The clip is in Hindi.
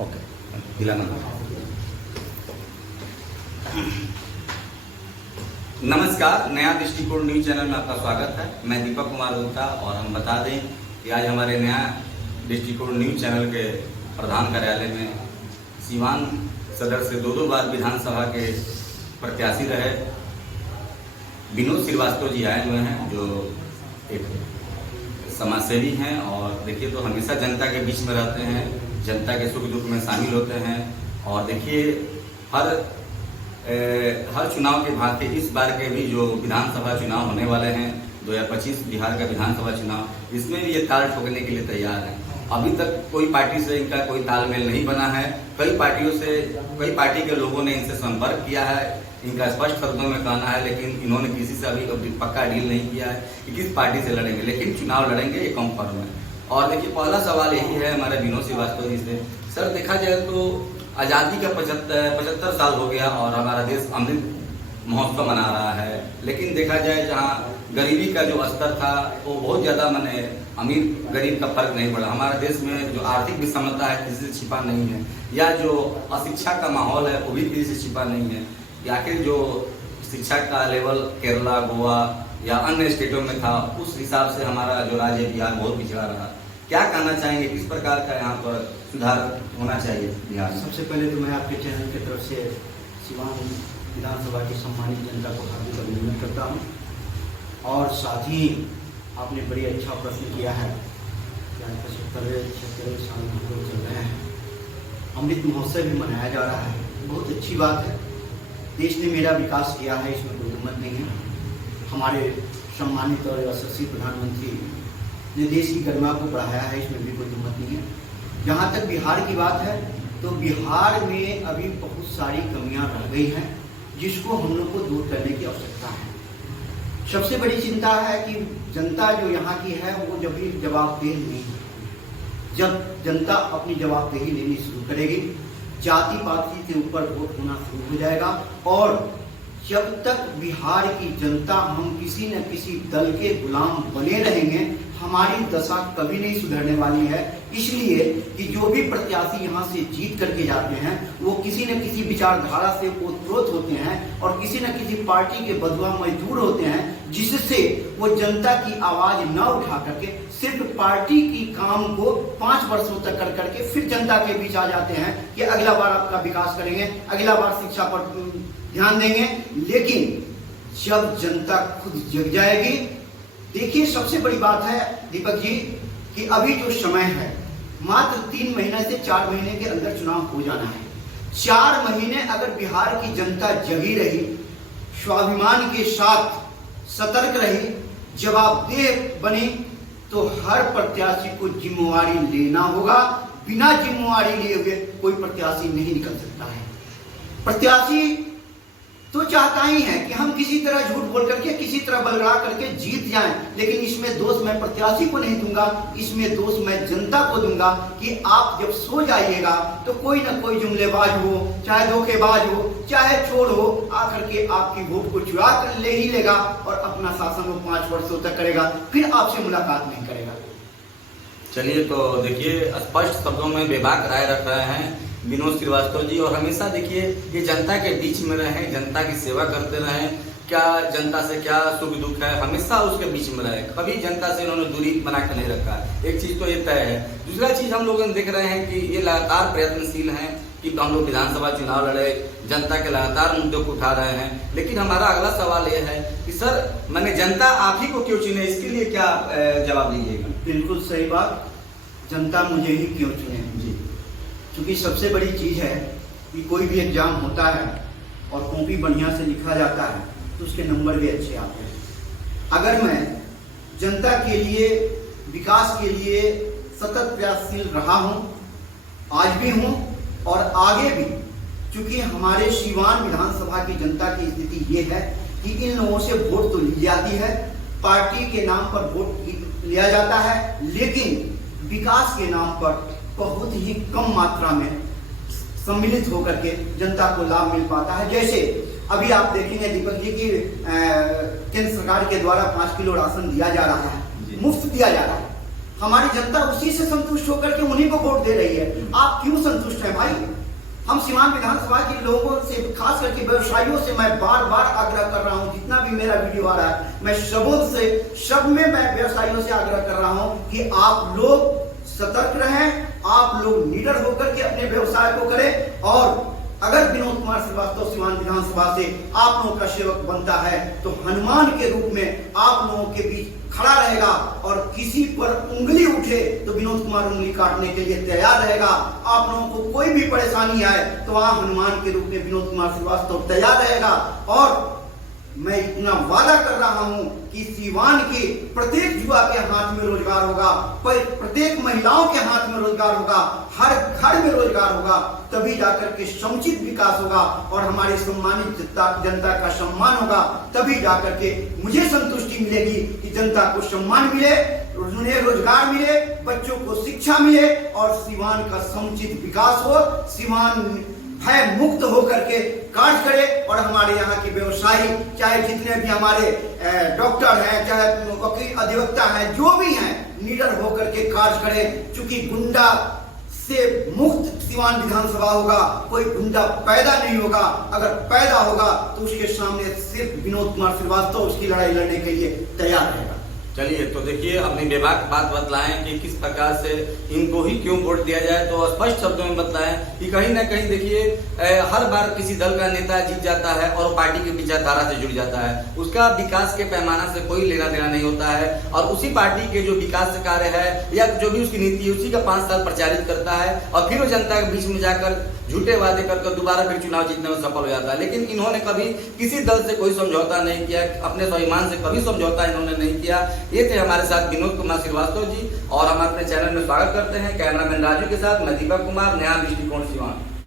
ओके, दिलाना। नमस्कार, नया दृष्टिकोण न्यूज चैनल में आपका स्वागत है। मैं दीपक कुमार गुप्ता और हम बता दें कि आज हमारे नया दृष्टिकोण न्यूज चैनल के प्रधान कार्यालय में सीवान सदर से दो बार विधानसभा के प्रत्याशी रहे विनोद श्रीवास्तव जी आए हुए हैं, जो एक समाजसेवी हैं और देखिए तो हमेशा जनता के बीच में रहते हैं, जनता के सुख दुख में शामिल होते हैं। और देखिए हर चुनाव के भांति इस बार के भी जो विधानसभा चुनाव होने वाले हैं 2025 बिहार का विधानसभा चुनाव, इसमें भी ये ताल ठोकने के लिए तैयार है। अभी तक कोई पार्टी से इनका कोई तालमेल नहीं बना है। कई पार्टी के लोगों ने इनसे संपर्क किया है, इनका स्पष्ट शब्दों में कहना है, लेकिन इन्होंने किसी से अभी पक्का डील नहीं किया है कि किस पार्टी से लड़ेंगे, लेकिन चुनाव लड़ेंगे, ये कंफर्म है। और देखिए पहला सवाल यही है हमारे विनोद श्रीवास्तव जी से। सर, देखा जाए तो आज़ादी का 75 साल हो गया और हमारा देश अमृत महोत्सव मना रहा है, लेकिन देखा जाए जहाँ गरीबी का जो स्तर था वो बहुत ज़्यादा अमीर गरीब का फर्क नहीं पड़ा। हमारे देश में जो आर्थिक विषमता है किसी से छिपा नहीं है, या जो अशिक्षा का माहौल है वो भी किसी से छिपा नहीं है। आखिर जो शिक्षा का लेवल केरला, गोवा या अन्य स्टेटों में था, उस हिसाब से हमारा जो राज्य बिहार बहुत पिछड़ा रहा। क्या कहना चाहेंगे, किस प्रकार का यहाँ पर सुधार होना चाहिए बिहार में? सबसे पहले तो मैं आपके चैनल की तरफ से सीवान विधानसभा की सम्मानित जनता को हार्दिक अभिनंदन करता हूँ। और साथ ही आपने बड़ी अच्छा प्रश्न किया है कि आज 75वें साल हम लोग चल रहे हैं, अमृत महोत्सव भी मनाया जा रहा है, बहुत अच्छी बात है। देश ने मेरा विकास किया है, इसमें कोई दुमत नहीं है। हमारे सम्मानित और यशस्वी प्रधानमंत्री ने देश की गरिमा को बढ़ाया है, इसमें भी कोई दुमत नहीं है। जहाँ तक बिहार की बात है तो बिहार में अभी बहुत सारी कमियां रह गई हैं, जिसको हम लोग को दूर करने की आवश्यकता है। सबसे बड़ी चिंता है कि जनता जो यहाँ की है वो जब भी जवाबदेह नहीं है। जब जनता अपनी जवाबदेही लेनी शुरू करेगी, जाति पाति के ऊपर वोट होना शुरू हो जाएगा। और जब तक बिहार की जनता हम किसी न किसी दल के गुलाम बने रहेंगे, हमारी दशा कभी नहीं सुधरने वाली है। इसलिए कि जो भी प्रत्याशी यहाँ से जीत करके जाते हैं वो किसी न किसी विचारधारा से ओतप्रोत होते हैं और किसी न किसी पार्टी के बदुआ मजदूर होते हैं, जिससे वो जनता की आवाज न उठा करके सिर्फ पार्टी की काम को 5 वर्षों तक कर करके फिर जनता के बीच आ जाते हैं कि अगला बार आपका विकास करेंगे, अगला बार शिक्षा पर ध्यान देंगे। लेकिन जब जनता खुद जग जाएगी, देखिए सबसे बड़ी बात है दीपक जी कि अभी जो समय है मात्र 3 महीने से 4 महीने के अंदर चुनाव हो जाना है। 4 महीने अगर बिहार की जनता जगी रही, स्वाभिमान के साथ सतर्क रही, जवाबदेह बनी, तो हर प्रत्याशी को जिम्मेवारी लेना होगा। बिना जिम्मेवारी लिए हुए कोई प्रत्याशी नहीं निकल सकता है। प्रत्याशी तो चाहता ही है कि हम किसी तरह झूठ बोल करके, किसी तरह बलगड़ा करके जीत जाएं, लेकिन इसमें दोष मैं प्रत्याशी को नहीं दूंगा, इसमें दोष मैं जनता को दूंगा कि आप जब सो जाइएगा तो कोई ना कोई जुमलेबाज हो, चाहे धोखेबाज हो, चाहे चोर हो, आकर के आपकी वोट को चुरा कर ले ही लेगा और अपना शासन वो 5 वर्षों तक करेगा, फिर आपसे मुलाकात नहीं करेगा। चलिए, तो देखिए स्पष्ट शब्दों में बेबाक राय रख रहे हैं विनोद श्रीवास्तव जी। और हमेशा देखिए ये जनता के बीच में रहें, जनता की सेवा करते रहें। क्या जनता से क्या सुख दुख है, हमेशा उसके बीच में रहे। कभी जनता से इन्होंने दूरी बना कर नहीं रखा। एक चीज तो ये तय है। दूसरा चीज हम लोग देख रहे हैं कि ये लगातार प्रयत्नशील हैं कि हम लोग विधानसभा चुनाव लड़े, जनता के लगातार मुद्दों को उठा रहे हैं। लेकिन हमारा अगला सवाल ये है कि सर, मैंने जनता आप ही को क्यों चुने, इसके लिए क्या जवाब दीजिएगा? बिल्कुल सही बात, जनता मुझे ही क्यों चुने जी। क्योंकि सबसे बड़ी चीज है कि कोई भी एग्जाम होता है और कॉपी बढ़िया से लिखा जाता है तो उसके नंबर भी अच्छे आते हैं। अगर मैं जनता के लिए, विकास के लिए सतत प्रयासशील रहा हूं, आज भी हूं और आगे भी, क्योंकि हमारे सीवान विधानसभा की जनता की स्थिति ये है कि इन लोगों से वोट तो ली जाती है, पार्टी के नाम पर वोट लिया जाता है, लेकिन विकास के नाम पर बहुत ही कम मात्रा में सम्मिलित होकर के जनता को लाभ मिल पाता है। जैसे अभी आप देखेंगे दीपक जी की केंद्र सरकार के द्वारा 5 किलो राशन दिया जा रहा है, मुफ्त दिया जा रहा है। हमारी जनता उसी से संतुष्ट होकर के उन्हीं को वोट दे रही है। आप क्यों संतुष्ट हैं हम सीवान विधानसभा के लोगों से, खास करके व्यवसायियों से मैं बार बार आग्रह कर रहा हूं, जितना भी मेरा वीडियो आ रहा है, मैं सब में मैं व्यवसायियों से आग्रह कर रहा हूं कि आप लोग सतर्क रहें, आप लोग निडर होकर के अपने व्यवसाय को करें। और अगर विनोद कुमार श्रीवास्तव सीवान विधानसभा से आप लोगों का सेवक बनता है तो हनुमान के रूप में आप लोगों के बीच खड़ा रहेगा, और किसी पर उंगली उठे तो विनोद कुमार उंगली काटने के लिए तैयार रहेगा। आप लोगों को कोई भी परेशानी आए तो वहां हनुमान के रूप में विनोद कुमार श्रीवास्तव तैयार रहेगा। और मैं इतना वादा कर रहा हूं कि सीवान के प्रत्येक युवा के हाथ में रोजगार होगा, प्रत्येक महिलाओं के हाथ में रोजगार होगा, हर घर में रोजगार होगा, तभी जाकर के समुचित विकास होगा और हमारे सम्मानित जनता का सम्मान होगा। तभी जाकर के मुझे संतुष्टि मिलेगी कि जनता को सम्मान मिले, उन्हें रोजगार मिले, बच्चों को शिक्षा मिले और सीवान का समुचित विकास हो, सीवान भय मुक्त होकर के कार्य करे। और हमारे यहाँ के व्यवसायी, चाहे जितने भी हमारे डॉक्टर हैं, चाहे वकील अधिवक्ता हैं, जो भी हैं, निडर होकर के कार्य करें। चूंकि गुंडा से मुक्त सीवान विधानसभा होगा, कोई गुंडा पैदा नहीं होगा। अगर पैदा होगा तो उसके सामने सिर्फ विनोद कुमार श्रीवास्तव उसकी लड़ाई लड़ने के लिए तैयार रहेगा। चलिए, तो देखिए अपनी विभाग बात बतलाएं कि किस प्रकार से इनको ही क्यों वोट दिया जाए। तो स्पष्ट शब्दों में बतलाएं कि कहीं ना कहीं देखिए हर बार किसी दल का नेता जीत जाता है और पार्टी की विचारधारा से जुड़ जाता है, उसका विकास के पैमाना से कोई लेना देना नहीं होता है और उसी पार्टी के जो विकास कार्य है या जो भी उसकी नीति है उसी का 5 साल प्रचारित करता है और फिर वो जनता के बीच में जाकर झूठे वादे करके दोबारा फिर चुनाव जीतने में सफल हो जाता है। लेकिन इन्होंने कभी किसी दल से कोई समझौता नहीं किया, अपने स्वाभिमान से कभी समझौता इन्होंने नहीं किया। ये थे हमारे साथ विनोद कुमार श्रीवास्तव जी और हम अपने चैनल में स्वागत करते हैं। कैमरामैन राजू के साथ मैं दीपक कुमार, नया दृष्टिकोण सीवान।